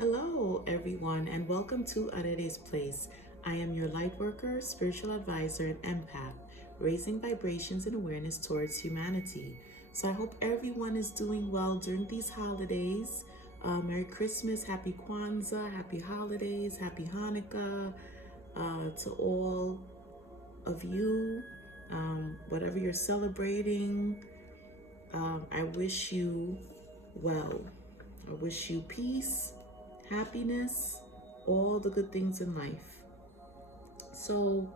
Hello, everyone, and welcome to Arere's Place. I am your light worker, spiritual advisor, and empath, raising vibrations and awareness towards humanity. So I hope everyone is doing well during these holidays. Merry Christmas, Happy Kwanzaa, Happy Holidays, Happy Hanukkah to all of you. Whatever you're celebrating, I wish you well. I wish you peace, happiness, all the good things in life. So,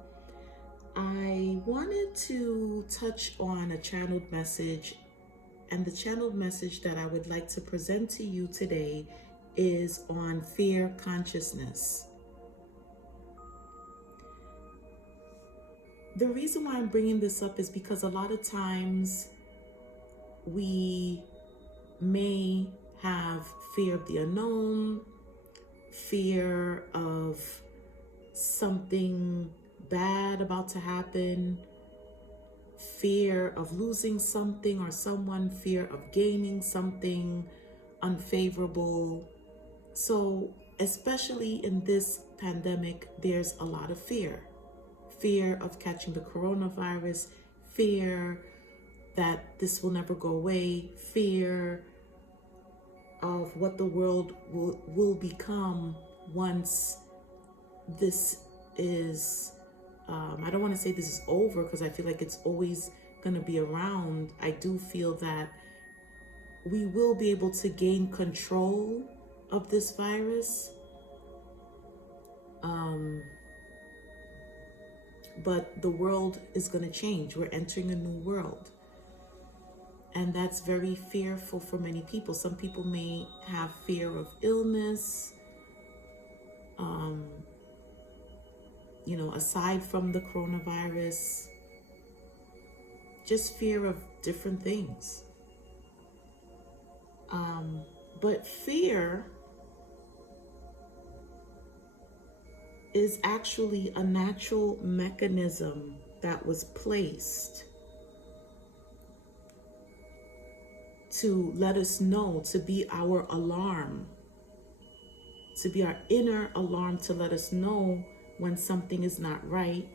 I wanted to touch on a channeled message, and the channeled message that I would like to present to you today is on fear consciousness. The reason why I'm bringing this up is because a lot of times we may have fear of the unknown, fear of something bad about to happen, fear of losing something or someone, fear of gaining something unfavorable. So, especially in this pandemic, there's a lot of fear. Fear of catching the coronavirus, fear that this will never go away, fear of what the world will become once this is, I don't want to say this is over because I feel like it's always going to be around. I do feel that we will be able to gain control of this virus. But the world is going to change. We're entering a new world. And that's very fearful for many people. Some people may have fear of illness, aside from the coronavirus, just fear of different things. But fear is actually a natural mechanism that was placed to let us know, to be our alarm, to be our inner alarm, to let us know when something is not right,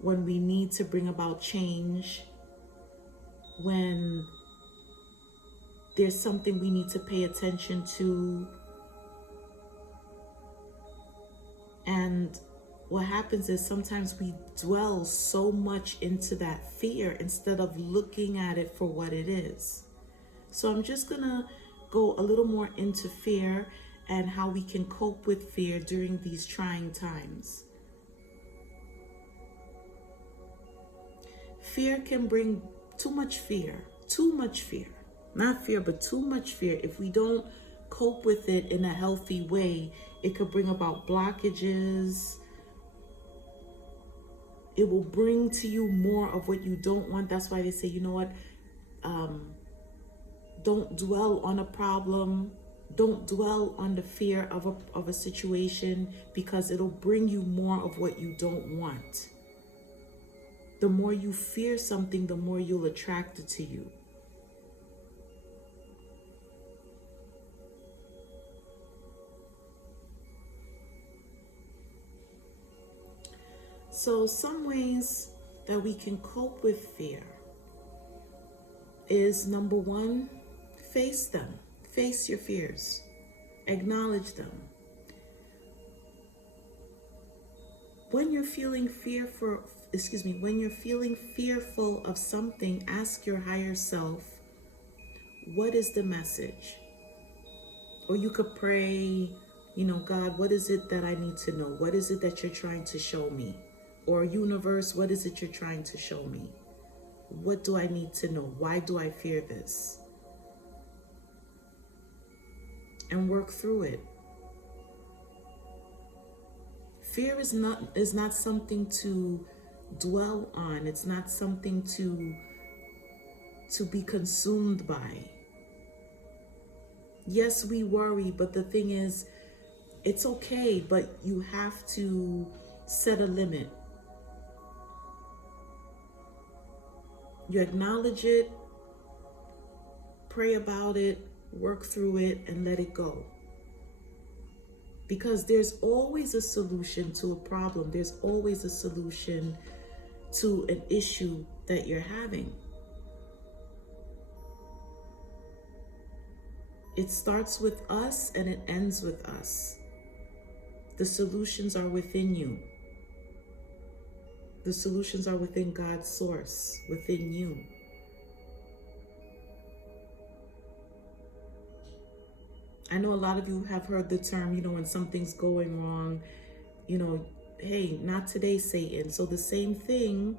when we need to bring about change, when there's something we need to pay attention to. And what happens is sometimes we dwell so much into that fear instead of looking at it for what it is. So I'm just gonna go a little more into fear and how we can cope with fear during these trying times. Fear can bring too much fear, not fear, but too much fear. If we don't cope with it in a healthy way, it could bring about blockages. It will bring to you more of what you don't want. That's why they say, you know what, don't dwell on a problem. Don't dwell on the fear of a situation, because it'll bring you more of what you don't want. The more you fear something, the more you'll attract it to you. So some ways that we can cope with fear is, number one, face them. Face your fears. Acknowledge them. When you're feeling fearful of something, ask your higher self, what is the message? Or you could pray, God, what is it that I need to know? What is it that you're trying to show me? Or universe, what is it you're trying to show me? What do I need to know? Why do I fear this? And work through it. Fear is not something to dwell on. It's not something to be consumed by. Yes, we worry, but the thing is, it's okay, but you have to set a limit. You acknowledge it, pray about it, work through it, and let it go. Because there's always a solution to a problem. There's always a solution to an issue that you're having. It starts with us and it ends with us. The solutions are within you. The solutions are within God's source, within you. I know a lot of you have heard the term, when something's going wrong, hey, not today, Satan. So the same thing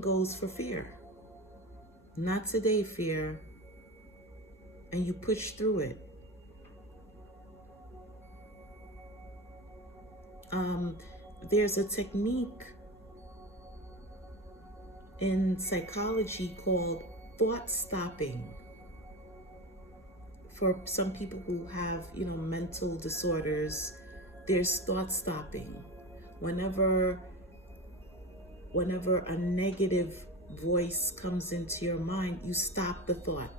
goes for fear. Not today, fear. And you push through it. There's a technique in psychology called thought stopping. For some people who have, mental disorders, there's thought stopping. Whenever a negative voice comes into your mind, you stop the thought.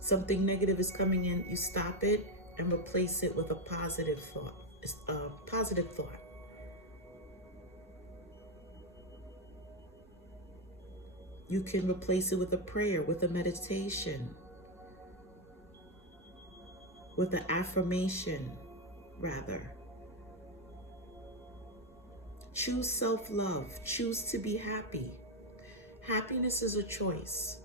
Something negative is coming in, you stop it and replace it with a positive thought. You can replace it with a prayer, with a meditation, with an affirmation, rather. Choose self-love. Choose to be happy. Happiness is a choice.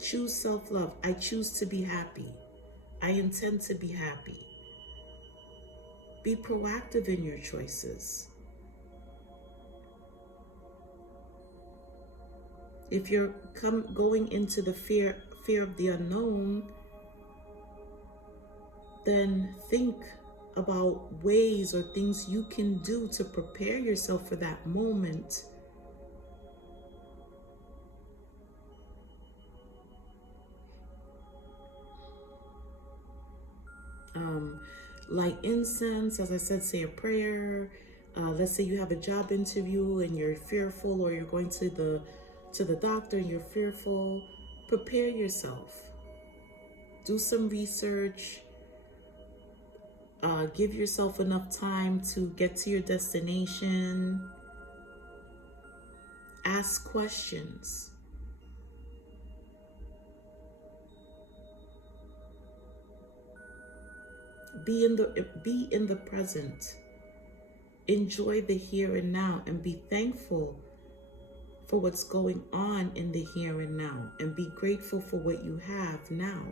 Choose self-love. I choose to be happy. I intend to be happy. Be proactive in your choices. If you're going into the fear of the unknown, then think about ways or things you can do to prepare yourself for that moment. Light incense, as I said, say a prayer. Let's say you have a job interview and you're fearful, or you're going to the doctor and you're fearful. Prepare yourself. Do some research. Give yourself enough time to get to your destination. Ask questions. Be in the present. Enjoy the here and now, and be thankful for what's going on in the here and now, and be grateful for what you have now.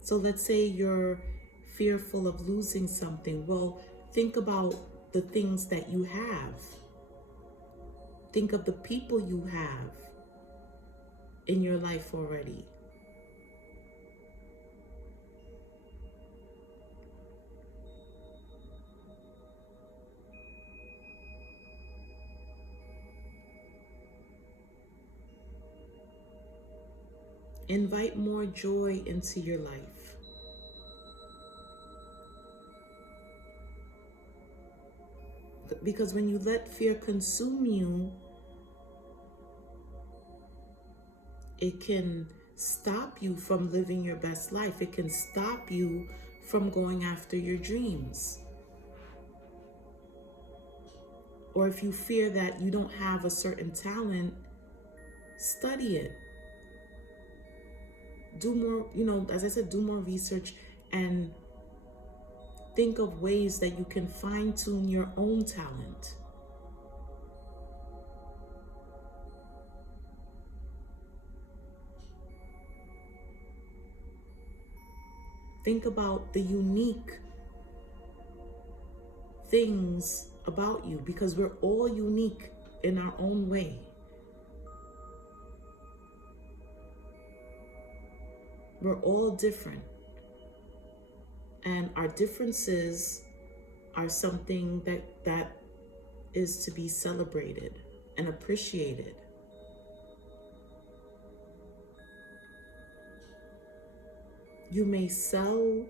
So let's say you're fearful of losing something. Well, think about the things that you have. Think of the people you have in your life already. Invite more joy into your life. Because when you let fear consume you, it can stop you from living your best life. It can stop you from going after your dreams. Or if you fear that you don't have a certain talent, study it. Do more, as I said, do more research and think of ways that you can fine-tune your own talent. Think about the unique things about you, because we're all unique in our own way. We're all different. And our differences are something that is to be celebrated and appreciated. You may sell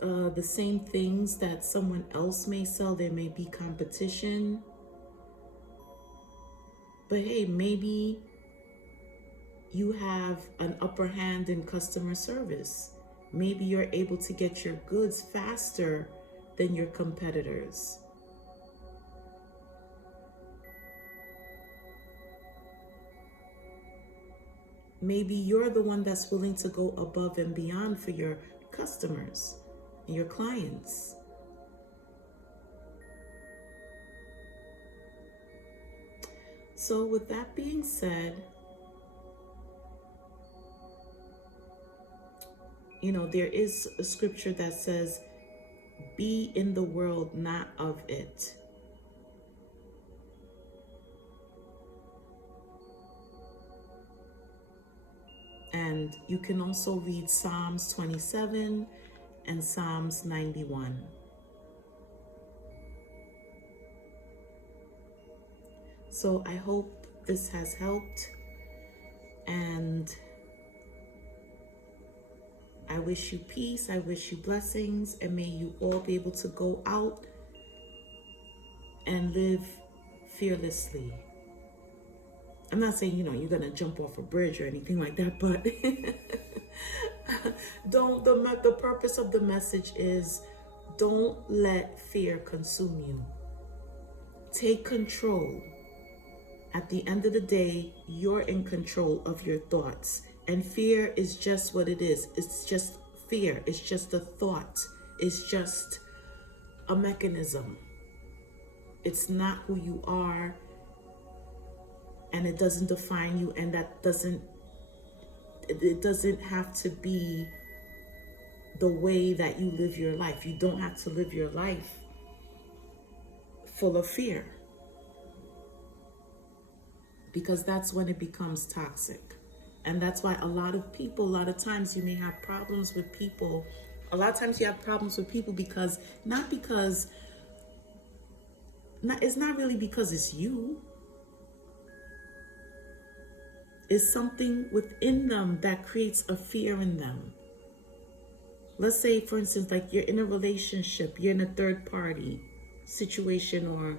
the same things that someone else may sell. There may be competition. But hey, maybe you have an upper hand in customer service. Maybe you're able to get your goods faster than your competitors. Maybe you're the one that's willing to go above and beyond for your customers, your clients. So with that being said, there is a scripture that says, be in the world, not of it. And you can also read Psalms 27 and Psalms 91. So I hope this has helped, and I wish you peace, I wish you blessings, and may you all be able to go out and live fearlessly. I'm not saying, you're going to jump off a bridge or anything like that, but the purpose of the message is, don't let fear consume you. Take control. At the end of the day, you're in control of your thoughts. And fear is just what it is. It's just fear. It's just a thought. It's just a mechanism. It's not who you are. And it doesn't define you. And it doesn't have to be the way that you live your life. You don't have to live your life full of fear, because that's when it becomes toxic. And that's why a lot of times you may have problems with people. A lot of times you have problems with people because it's not really because it's you. It's something within them that creates a fear in them. Let's say, for instance, like you're in a relationship, you're in a third party situation, or,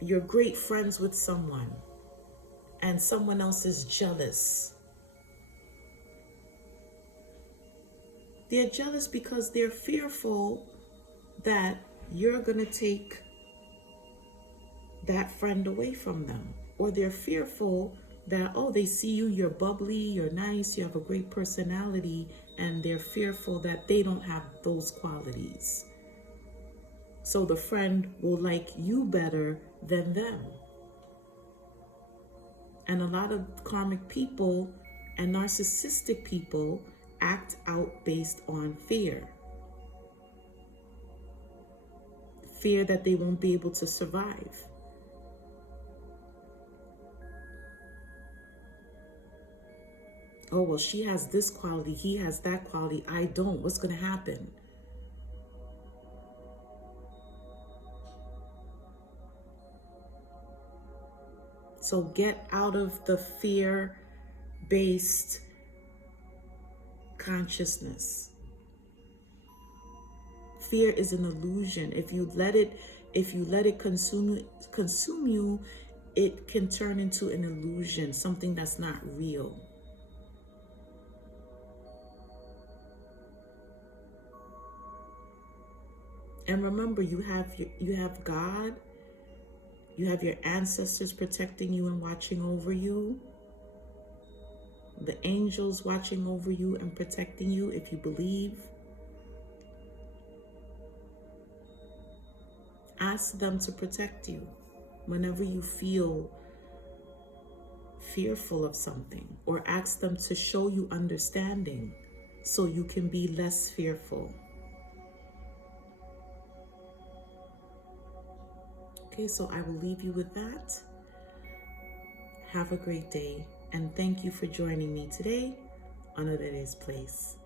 you're great friends with someone and someone else is jealous. They're jealous because they're fearful that you're going to take that friend away from them. Or they're fearful that, they see you, you're bubbly, you're nice, you have a great personality, and they're fearful that they don't have those qualities. So the friend will like you better than them. And a lot of karmic people and narcissistic people act out based on fear. Fear that they won't be able to survive. Oh, well, she has this quality, he has that quality, I don't. What's going to happen? So get out of the fear-based consciousness. Fear is an illusion. If you let it consume you, it can turn into an illusion, something that's not real. And remember, you have God. You have your ancestors protecting you and watching over you. The angels watching over you and protecting you if you believe. Ask them to protect you whenever you feel fearful of something, or ask them to show you understanding so you can be less fearful. Okay, so I will leave you with that. Have a great day, and thank you for joining me today on Another Day's Place.